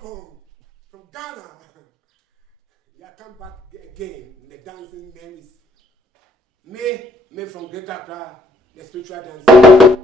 from Ghana. Yeah, come back again. The dancing name is May from Greater Accra, the spiritual dancer.